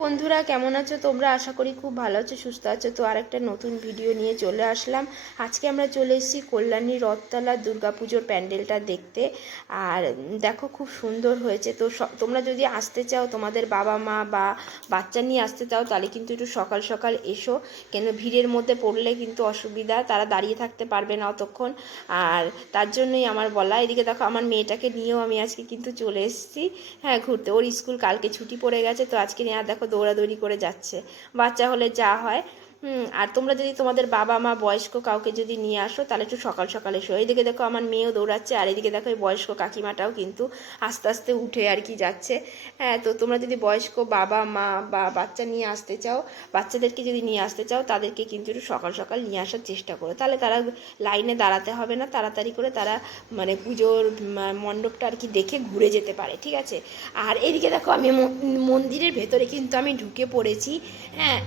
বন্ধুরা কেমন আছো তোমরা? আশা করি খুব ভালো আছো, সুস্থ আছো। তো আরেকটা নতুন ভিডিও নিয়ে চলে আসলাম। আজকে আমরা চলে এসেছি কল্যাণী রথতলা দুর্গাপুজোর প্যান্ডেলটা দেখতে। আর দেখো খুব সুন্দর হয়েছে। তো তোমরা যদি আসতে চাও, তোমাদের বাবা মা বা বাচ্চা নিয়ে আসতে চাও, তাহলে কিন্তু একটু সকাল সকাল এসো। কেন ভিড়ের মধ্যে পড়লে কিন্তু অসুবিধা, তারা দাঁড়িয়ে থাকতে পারবে না অতক্ষণ। আর তার জন্যই আমার বলা। এদিকে দেখো আমার মেয়েটাকে নিয়েও আমি আজকে কিন্তু চলে এসেছি হ্যাঁ ঘুরতে। ওর স্কুল কালকে ছুটি পড়ে গেছে, তো আজকে নিয়ে আর দেখো দৌড়াদৌড়ি করে যাচ্ছে। বাচ্চা হলে যা হয়। আর তোমরা যদি তোমাদের বাবা মা বয়স্ক কাউকে যদি নিয়ে আসো, তাহলে একটু সকাল সকাল এসো। এইদিকে দেখো আমার মেয়েও দৌড়াচ্ছে, আর এদিকে দেখো এই বয়স্ক কাকিমাটাও কিন্তু আস্তে আস্তে উঠে আর কি যাচ্ছে। হ্যাঁ, তো তোমরা যদি বয়স্ক বাবা মা বা বাচ্চা নিয়ে আসতে চাও, বাচ্চাদেরকে যদি নিয়ে আসতে চাও, তাদেরকে কিন্তু একটু সকাল সকাল নিয়ে আসার চেষ্টা করো। তাহলে তারা লাইনে দাঁড়াতে হবে না, তাড়াতাড়ি করে তারা মানে পুজোর মণ্ডপটা আর কি দেখে ঘুরে যেতে পারে, ঠিক আছে। আর এদিকে দেখো আমি মন্দিরের ভেতরে কিন্তু আমি ঢুকে পড়েছি। হ্যাঁ,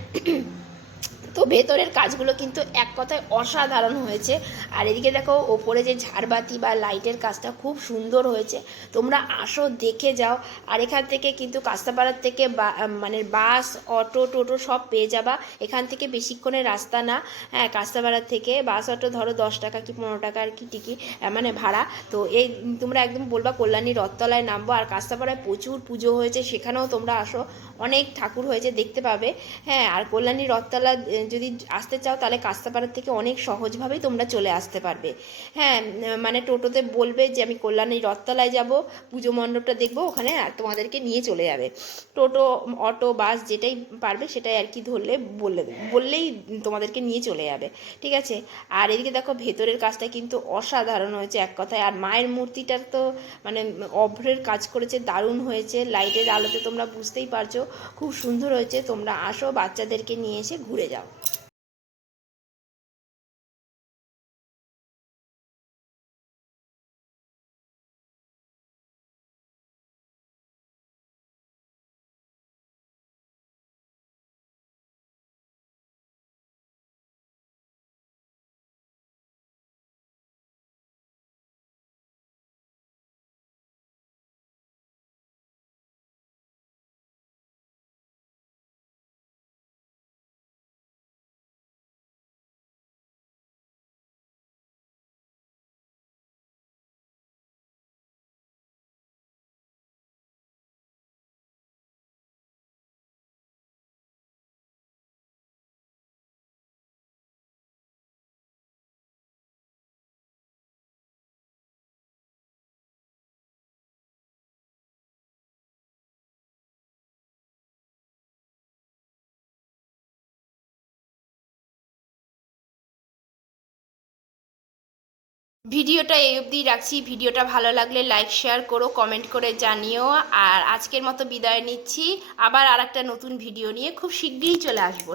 তো ভেতরের কাজগুলো কিন্তু এক কথায় অসাধারণ হয়েছে। আর এদিকে দেখো ওপরে যে ঝাড়বাতি বা লাইটের কাজটা খুব সুন্দর হয়েছে। তোমরা আসো, দেখে যাও। আর এখান থেকে কিন্তু কাস্তাপাড়ার থেকে মানে বাস অটো টোটো সব পেয়ে যাবা। এখান থেকে বেশিক্ষণের রাস্তা না। হ্যাঁ, কাস্তাপাড়ার থেকে বাস অটো ধরো 10 টাকা কি 15 টাকা আর কি টিকিট, মানে ভাড়া। তো এই তোমরা একদম বলবা কল্যাণী রথতলায় নামবো। আর কাস্তাপাড়ায় প্রচুর পুজো হয়েছে, সেখানেও তোমরা আসো, অনেক ঠাকুর হয়েছে, দেখতে পাবে। হ্যাঁ, আর কল্যাণী রথতলা যদি আসতে চাও, তাহলে কাস্তাপাড়ার থেকে অনেক সহজভাবেই তোমরা চলে আসতে পারবে। হ্যাঁ, মানে টোটোতে বলবে যে আমি কল্যাণী রথতলায় যাব, পুজো মণ্ডপটা দেখবো, ওখানে তোমাদেরকে নিয়ে চলে যাবে। টোটো অটো বাস যেটাই পারবে সেটাই আর কি ধরলে বললেই তোমাদেরকে নিয়ে চলে যাবে, ঠিক আছে। আর এদিকে দেখো ভেতরের কাজটা কিন্তু অসাধারণ হয়েছে এক কথায়। আর মায়ের মূর্তিটার তো মানে অভ্রের কাজ করেছে, দারুণ হয়েছে। লাইটের আলোতে তোমরা বুঝতেই পারছো খুব সুন্দর হয়েছে। তোমরা আসো, বাচ্চাদেরকে নিয়ে এসে ঘুরে যাও। ভিডিওটা এই অবধি রাখছি। ভিডিওটা ভালো লাগলে লাইক শেয়ার করো, কমেন্ট করে জানিও। আর আজকের মতো বিদায় নিচ্ছি। আবার আরেকটা নতুন ভিডিও নিয়ে খুব শিগগিরই চলে আসবো।